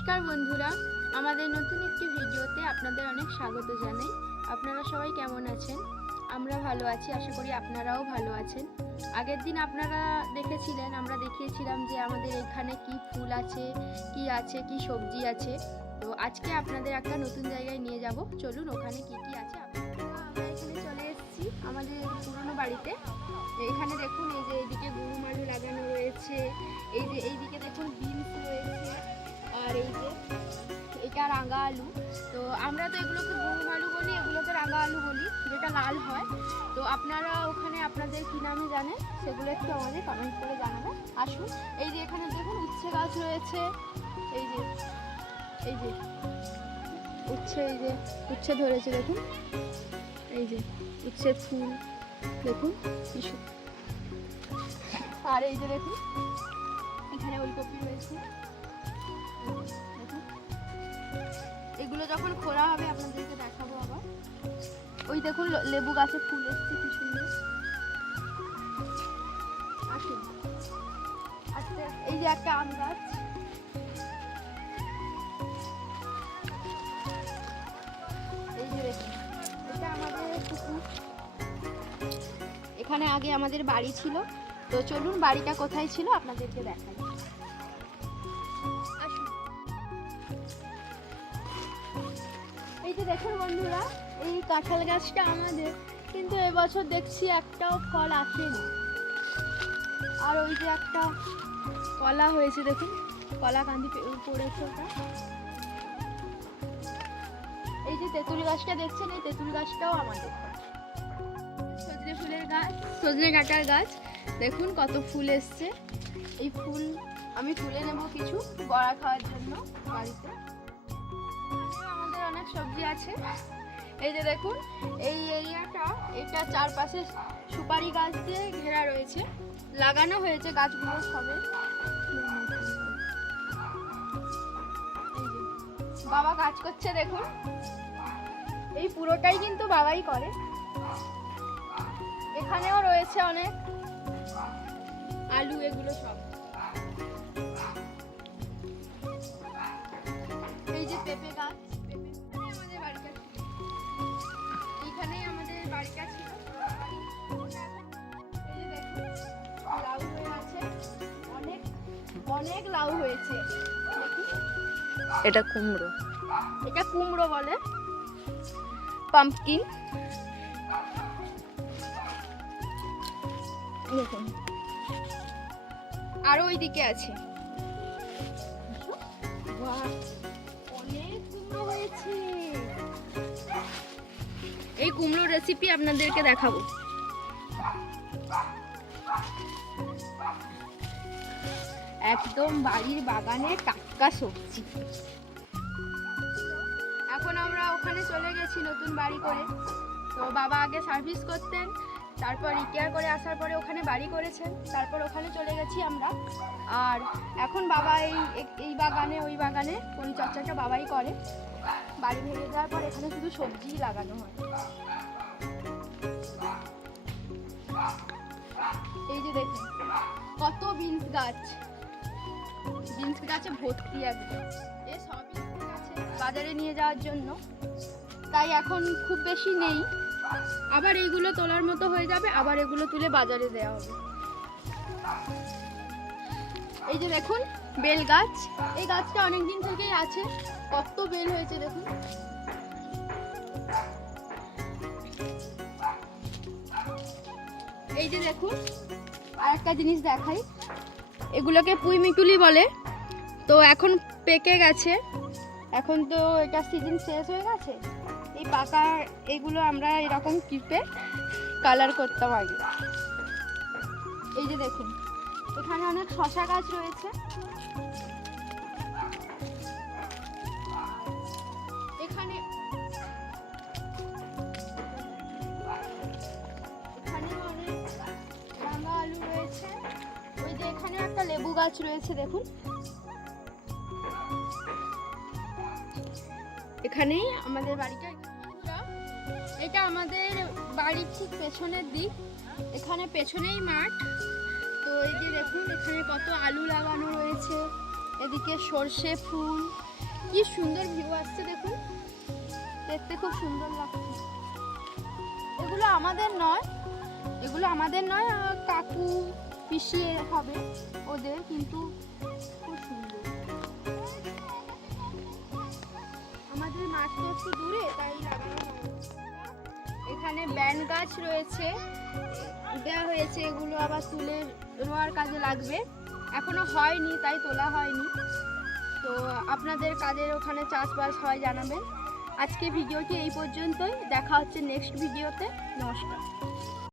নমস্কার বন্ধুরা, আমাদের নতুন একটি ভিডিওতে আপনাদের অনেক স্বাগত জানাই। আপনারা সবাই কেমন আছেন? আমরা ভালো আছি, আশা করি আপনারাও ভালো আছেন। আগের দিন আপনারা দেখেছিলেন, আমরা দেখিয়েছিলাম যে আমাদের এখানে কি ফুল আছে, কি সবজি আছে। তো আজকে আপনাদের একটা নতুন জায়গায় নিয়ে যাব, চলুন ওখানে কি আছে। আমরা এখানে চলে এসেছি আমাদের পুরনো বাড়িতে। এখানে দেখুন, এই যে এইদিকে গরুম আলু লাগানো রয়েছে, এই যে এইদিকে দেখুন বিনস রয়েছে, আর এই যে এটা রাঙা আলু। তো আমরা তো এগুলোকে গরুম আলু বলি, এগুলোকে রাঙা আলু বলি, যেটা লাল হয়। তো আপনারা ওখানে আপনাদের কী নামে জানেন সেগুলো একটু আমাদের কমেন্ট করে জানাবেন। আসুন, এই যে এখানে দেখুন উচ্ছে গাছ রয়েছে, এই যে উচ্ছে ধরেছে দেখুন, এই যে উচ্ছের ফুল দেখুন কিছু, আর এই যে দেখুন এখানে ওলকপি রয়েছে দেখুন। এগুলো যখন খোলা হবে আপনাদেরকে দেখাবো আবার। ওই দেখুন লেবু গাছে ফুল এসছে কি সুন্দর। আসুন, আচ্ছা এই যে একটা আম গাছ, এই যে দেখুন এটা আমাদের পুকুর। এখানে আগে আমাদের বাড়ি ছিল, তো চলুন বাড়িটা কোথায় ছিল আপনাদেরকে দেখাই। এই যে দেখুন বন্ধুরা, এই কাঁঠাল গাছটা আমাদের, কিন্তু এবছর দেখছি একটাও ফল আসেনি। আর ওই যে একটা কলা হয়েছে দেখুন, কলা কান্দি পড়েছে ওটা। এই যে তেঁতুল গাছটা দেখছেন, এই তেঁতুল গাছটাও আমাদের। সজনে ফুলের গাছ, সজনে ডাঁটার গাছ দেখুন কত ফুল এসছে। এই ফুল আমি তুলে নেব কিছু বড়া খাওয়ার জন্য বাড়িতে। আমাদের অনেক সবজি আছে। এই যে দেখুন এই এরিয়াটা, এটা চারপাশে সুপারি গাছ দিয়ে ঘেরা রয়েছে, লাগানো হয়েছে গাছগুলো সবে। বাবা কাজ করছে দেখুন, এই পুরোটাই কিন্তু বাবাই করে। এখানেও রয়েছে অনেক আলু, এগুলো সব। এই যে পেঁপে গাছ, আমাদের বাড়িটা ছিল, এইখানেই আমাদের বাড়িটা ছিল। এই যে দেখুন লাউ হয়ে আছে, অনেক অনেক লাউ হয়েছে। এটা কুমড়ো, এটা কুমড়ো বলে, পাম্পকিন। দেখুন আরো ওইদিকে আছে, অনেক কুমড়ো হয়েছে। এই কুমড়োর রেসিপি আপনাদেরকে দেখাবো। একদম বাড়ির বাগানে টাটকা সবজি। এখন আমরা ওখানে চলে গেছি নতুন বাড়ি করে। তো বাবা আগে সার্ভিস করতেন, তারপর রিটায়ার করে আসার পরে ওখানে বাড়ি করেছেন, তারপর ওখানে চলে গেছি আমরা। আর এখন বাবা এই বাগানে ওই বাগানে পরিচর্যাটা বাবাই করে। বাড়ি ভেঙে যাওয়ার পর এখানে শুধু সবজিই লাগানো হয়। এই যে দেখুন কত বিনস গাছ, বিনস গাছে ভর্তি একদম। এই সব বিনস গাছে বাজারে নিয়ে যাওয়ার জন্য, তাই এখন খুব বেশি নেই। আবার এইগুলো তোলার মতো হয়ে যাবে, আবার এগুলো তুলে বাজারে দেওয়া হবে। এই যে দেখুন বেল গাছ, এই গাছটা অনেক দিন থেকেই আছে, কত বেল হয়েছে দেখুন। এই যে দেখুন আর একটা জিনিস দেখাই, এগুলোকে পুঁই মিটুলি বলে। তো এখন পেকে গেছে, এখন তো এটা সিজন শেষ হয়ে গেছে। এই পাকা এগুলো আমরা এরকম কিপে কালার করতাম আগে। এই যে দেখুন এখানে অনেক শসা গাছ রয়েছে। এখানে অনেক রাঙা আলু রয়েছে। ওই যে এখানে একটা লেবু গাছ রয়েছে দেখুন। এখানেই আমাদের বাড়িটা। এটা আমাদের বাড়ির ঠিক পেছনের দিক, এখানে পেছনেই মাঠ। তো এই যে দেখুন এখানে কত আলু লাগানো রয়েছে, এদিকে সর্ষে ফুল, কি সুন্দর ভিউ আসছে দেখুন, দেখতে খুব সুন্দর লাগছে। এগুলো আমাদের নয়, কাকু পিসি হবে ওদের, কিন্তু খুব সুন্দর। আমাদের মাঠ তো একটু দূরে, তাই লাগানো হয়। এখানে ব্যান গাছ রয়েছে, দেওয়া হয়েছে, এগুলো আবার তুলে রোয়ার কাজে লাগবে। এখনো হয়নি, তাই তোলা হয়নি। তো আপনাদের কাদের ওখানে চাষবাস হয় জানাবেন। আজকে ভিডিওটি এই পর্যন্তই, দেখা হচ্ছে নেক্সট ভিডিওতে। নমস্কার।